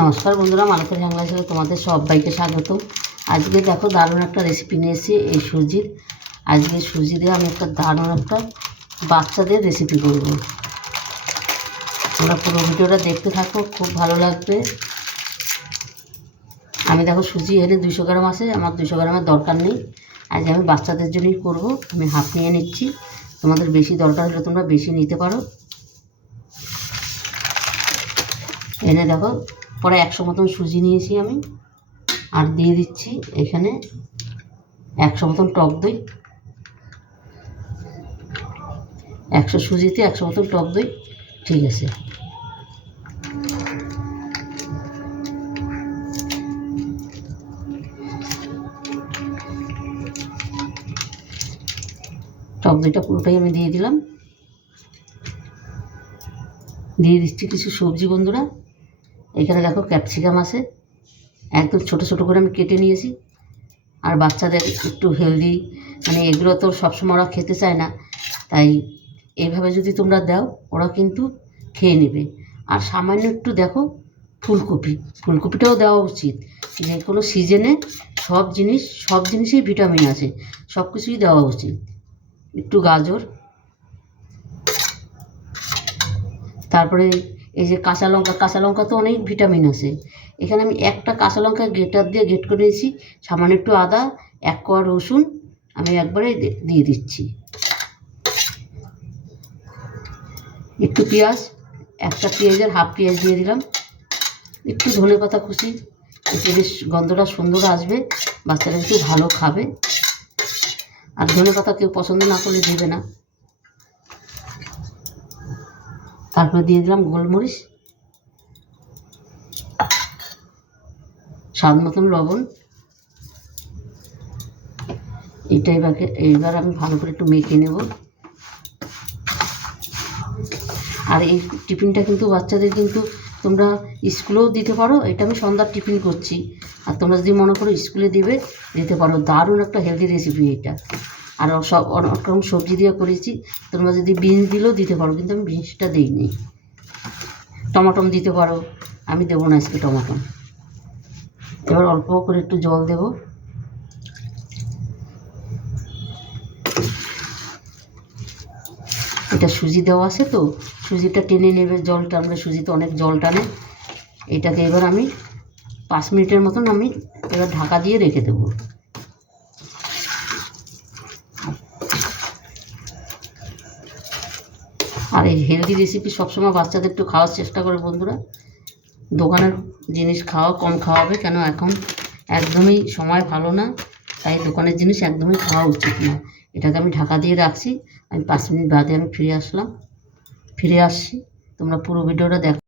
নমস্কার বন্ধুরা, মালতের হ্যাংলা হিসেবে তোমাদের সবাইকে স্বাগত। আজকে দেখো দারুণ একটা রেসিপি নিয়ে এসেছি এই সুজির। আজকে সুজি দিয়ে আমি একটা দারুণ একটা বাচ্চাদের রেসিপি করব। তোমরা পুরো ভিডিওটা দেখতে থাকো, খুব ভালো লাগবে। আমি দেখো সুজি এনে 200 গ্রাম আছে, আমার 200 গ্রামের দরকার নেই। আজকে আমি বাচ্চাদের জন্যই করব। আমি হাফ নিয়ে নিচ্ছি, তোমাদের বেশি দরকার হলে তোমরা বেশি নিতে পারো। এনে দেখো পরে 100 মতন সুজি নিয়েছি আমি, আর দিয়ে দিচ্ছি এখানে 100 মতন টক দই। 100 সুজিতে 100 মতন টক দই, ঠিক আছে। টক দইটা পুরোটাই আমি দিয়ে দিলাম। দিয়ে দিচ্ছি কিছু সবজি বন্ধুরা। এখানে দেখো ক্যাপসিকাম আছে, একদম ছোট ছোট করে আমি কেটে নিয়েছি। আর বাচ্চাদের একটু হেলদি, মানে এগুলো তো সবসময় ওরা খেতে চায় না, তাই এইভাবে যদি তোমরা দাও ওরা কিন্তু খেয়ে নেবে। আর সামান্য একটু দেখো ফুলকপিটাও দেওয়া উচিত। যে কোনো সিজনে সব জিনিসেই ভিটামিন আছে, সব কিছুই দেওয়া উচিত। একটু গাজর, তারপরে এই যে কাঁচা লঙ্কা তো অনেক ভিটামিন আছে। এখানে আমি একটা কাঁচা লঙ্কা গ্রেটার দিয়ে গ্রেট করে নিয়েছি, সামান্য একটু আদা, 1 কোয়া রসুন আমি একবারে দিয়ে দিচ্ছি। একটু পেঁয়াজ, একটা পেঁয়াজের হাফ পেঁয়াজ দিয়ে দিলাম। একটু ধনে পাতা কুচি, এতে বেশ গন্ধটা সুন্দর আসবে, বাচ্চারা একটু ভালো খাবে। আর ধনে পাতা কেউ পছন্দ না করলে দেবে না। তারপরে দিয়ে দিলাম গোলমরিচ, স্বাদ মতন লবণ। এইবার আমি ভালো করে একটু মেখে নেব। আর এই টিফিনটা কিন্তু বাচ্চাদের কিন্তু তোমরা স্কুলেও দিতে পারো। এটা আমি সন্ধ্যার টিফিন করছি, আর তোমরা যদি মনে করো স্কুলে দিতে পারো। দারুণ একটা হেলদি রেসিপি এটা। আর সব অনেক রকম সবজি দিয়ে করেছি, তোমরা যদি বিনস দিলেও দিতে পারো, কিন্তু আমি বিনসটা দিইনি। টমাটম দিতে পারো, আমি দেবো না আজকে টমাটম। এবার অল্প করে একটু জল দেব। এটা সুজি দেওয়া আছে তো, সুজিটা টেনে নেবে, জল টানবে, সুজিতে অনেক জল টানে। এটাকে এবার আমি 5 মিনিটের মতন আমি এবার ঢাকা দিয়ে রেখে দেবো। আর এই হেলদি রেসিপি সবসময় বাচ্চাদের একটু খাওয়ার চেষ্টা করে বন্ধুরা। দোকানের জিনিস কম খাওয়াবে, কেন এখন একদমই সময় ভালো না, তাই দোকানের জিনিস একদমই খাওয়া উচিত না। এটাকে আমি ঢাকা দিয়ে রাখছি। আমি 5 মিনিট বাদে আমি ফিরে আসছি। তোমরা পুরো ভিডিওটা দেখো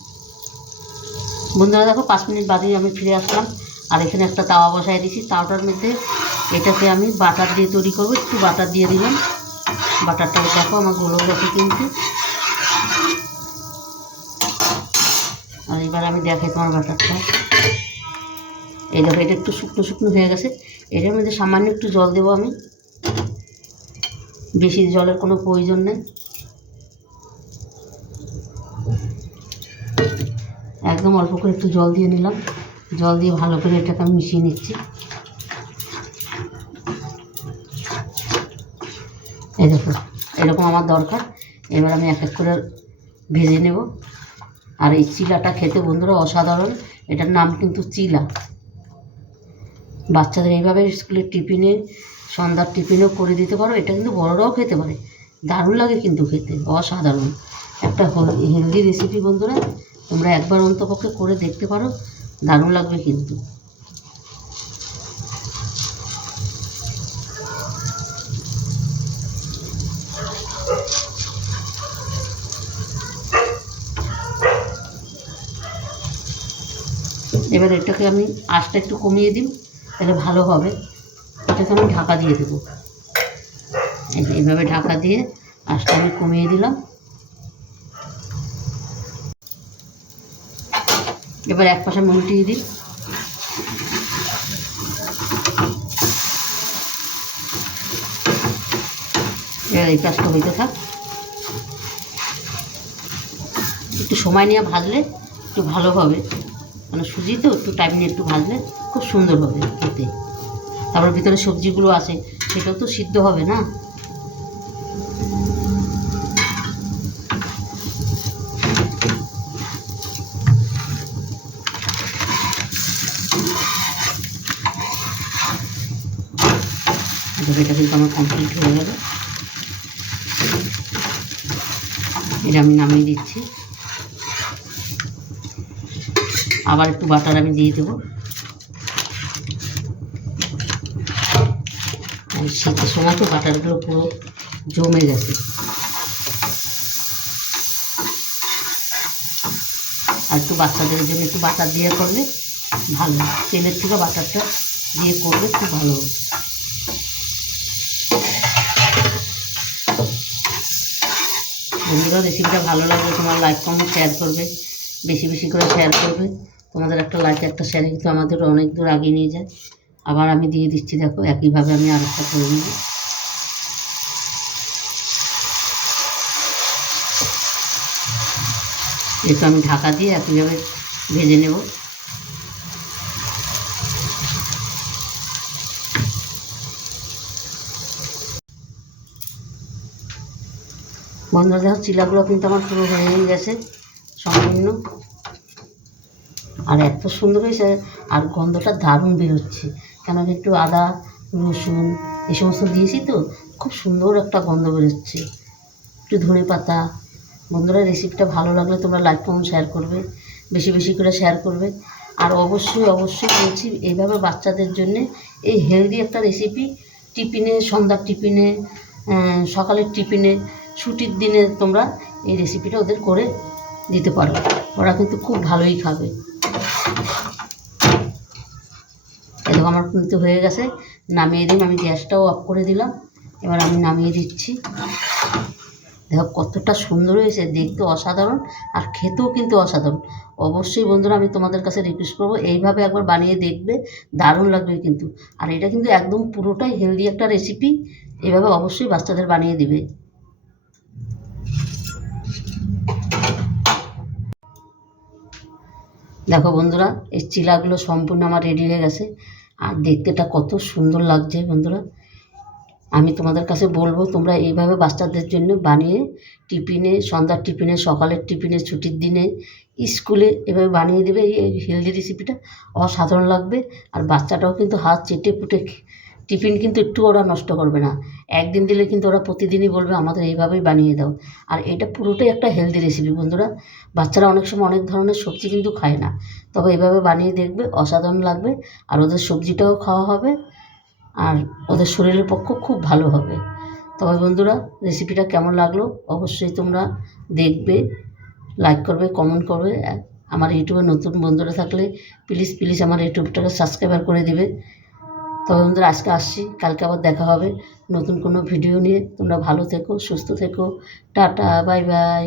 বন্ধুরা। দেখো 5 মিনিট বাদেই আমি ফিরে আসলাম। আর এখানে একটা তাওয়া বসায় দিয়েছি। তাওয়াটার মধ্যে এটাকে আমি বাটার দিয়ে তৈরি করবো। একটু বাটার দিয়ে দিলাম। বাটারটাকে দেখো আমার গোলো গেছে কিন্তু। আর এবার আমি দেখাই তোমার বাটারটা। এই দেখো এটা একটু শুকনো শুকনো হয়ে গেছে। এটার মধ্যে সামান্য একটু জল দেবো আমি, বেশি জলের কোনো প্রয়োজন নেই। একদম অল্প করে একটু জল দিয়ে নিলাম। জল দিয়ে ভালো করে এটাকে আমি মিশিয়ে নিচ্ছি। এই দেখো এরকম আমার দরকার। এবার আমি এক এক করে ভেজে নেব। আর এই চিলাটা খেতে বন্ধুরা অসাধারণ। এটার নাম কিন্তু চিলা। বাচ্চাদের এইভাবে স্কুলের টিফিনে, সন্ধ্যার টিফিনেও করে দিতে পারো। এটা কিন্তু বড়রাও খেতে পারে, দারুণ লাগে কিন্তু খেতে, অসাধারণ একটা হেলদি রেসিপি বন্ধুরা। তোমরা একবার অন্তপক্ষে করে দেখতে পারো, দারুণ লাগবে কিন্তু। এবার এটাকে আমি আঁচটা একটু কমিয়ে দিই, তাহলে ভালো হবে। এটাকে আমি ঢাকা দিয়ে দেবো। এইভাবে ঢাকা দিয়ে আঁচটা আমি কমিয়ে দিলাম। এবার এক পাশে আমি উল্টিয়ে দিই। এবার এই কাজটা হইতে থাক। একটু সময় নিয়ে ভাজলে একটু ভালো হবে। মানে সুজি তো একটু টাইম নিয়ে একটু ভাজলে খুব সুন্দর হবে খেতে। তারপর ভিতরে সবজিগুলো আছে সেটাও তো সিদ্ধ হবে না। এটা কিন্তু আমার কমপ্লিট হয়ে গেল। এটা আমি নামিয়ে দিচ্ছি। আবার একটু বাটার আমি দিয়ে দেবো। শীতের সময় তো বাটারগুলো পুরো জমে গেছে। আর একটু বাচ্চাদের জন্য একটু বাটার দিয়ে করলে ভালো, তেলের থেকে বাটারটা দিয়ে করলে খুব ভালো হবে। বন্ধুরা রেসিপিটা ভালো লাগলে তোমার লাইক কমেন্ট শেয়ার করবে, বেশি বেশি করে শেয়ার করবে। তোমাদের একটা লাইক একটা শেয়ারে কিন্তু আমাদের অনেক দূর এগিয়ে নিয়ে যায়। আবার আমি দিয়ে দিচ্ছি, দেখো একইভাবে আমি আরেকটা করে নেব। যেহেতু আমি ঢাকা দিয়ে একইভাবে ভেজে নেব। বন্ধুরা দেখো চিলাগুলো কিন্তু আমার পুরো হয়ে গেছে সম্পূর্ণ। আর এত সুন্দর হয়েছে, আর গন্ধটা দারুণ বেরোচ্ছে, কেন একটু আদা রসুন এই সমস্ত দিয়েছি তো, খুব সুন্দর একটা গন্ধ বেরোচ্ছে। একটু ধনে পাতা। বন্ধুরা রেসিপিটা ভালো লাগলে তোমরা লাইক কমেন্ট শেয়ার করবে, বেশি বেশি করে শেয়ার করবে। আর অবশ্যই অবশ্যই বলছি, এইভাবে বাচ্চাদের জন্যে এই হেলদি একটা রেসিপি টিফিনে, সন্ধ্যার টিফিনে, সকালের টিফিনে, ছুটির দিনে তোমরা এই রেসিপিটা ওদের করে দিতে পারো। ওরা কিন্তু খুব ভালোই খাবে। এরকম আমার কিন্তু হয়ে গেছে, নামিয়ে দিন। আমি গ্যাসটাও অফ করে দিলাম, এবার আমি নামিয়ে দিচ্ছি। দেখো কতটা সুন্দর হয়েছে, দেখতে অসাধারণ আর খেতেও কিন্তু অসাধারণ। অবশ্যই বন্ধুরা আমি তোমাদের কাছে রিকোয়েস্ট করবো, এইভাবে একবার বানিয়ে দেখবে, দারুণ লাগবে কিন্তু। আর এটা কিন্তু একদম পুরোটাই হেলদি একটা রেসিপি, এইভাবে অবশ্যই বাচ্চাদের বানিয়ে দিবে। দেখো বন্ধুরা এই চিলাগুলো সম্পূর্ণ আমার রেডি হয়ে গেছে, আর দেখতেটা কত সুন্দর লাগছে। বন্ধুরা আমি তোমাদের কাছে বলবো, তোমরা এইভাবে বাচ্চাদের জন্য বানিয়ে টিফিনে, সন্ধ্যার টিফিনে, সকালের টিফিনে, ছুটির দিনে, স্কুলে এভাবে বানিয়ে দেবে। এই হেলদি রেসিপিটা অসাধারণ লাগবে। আর বাচ্চাটাও কিন্তু হাত চেটে পুটে টিফিন কিন্তু একটু ওরা নষ্ট করবে না। একদিন দিলে কিন্তু ওরা প্রতিদিনই বলবে আমাদের এইভাবেই বানিয়ে দাও। আর এটা পুরোটাই একটা হেলদি রেসিপি বন্ধুরা। বাচ্চারা অনেক সময় অনেক ধরনের সবজি কিন্তু খায় না, তবে এইভাবে বানিয়ে দেখবে, অসাধারণ লাগবে। আর ওদের সবজিটাও খাওয়া হবে, আর ওদের শরীরের পক্ষে খুব ভালো হবে। তবে বন্ধুরা রেসিপিটা কেমন লাগলো অবশ্যই তোমরা দেখবে, লাইক করবে, কমেন্ট করবে। আমার ইউটিউবে নতুন বন্ধুরা থাকলে প্লিজ প্লিজ আমার ইউটিউবটাকে সাবস্ক্রাইব করে দিবে। তবে বন্ধুরা আজকে আসছি, কালকে আবার দেখা হবে নতুন কোনো ভিডিও নিয়ে। তোমরা ভালো থেকো, সুস্থ থেকো, টাটা, বাই বাই।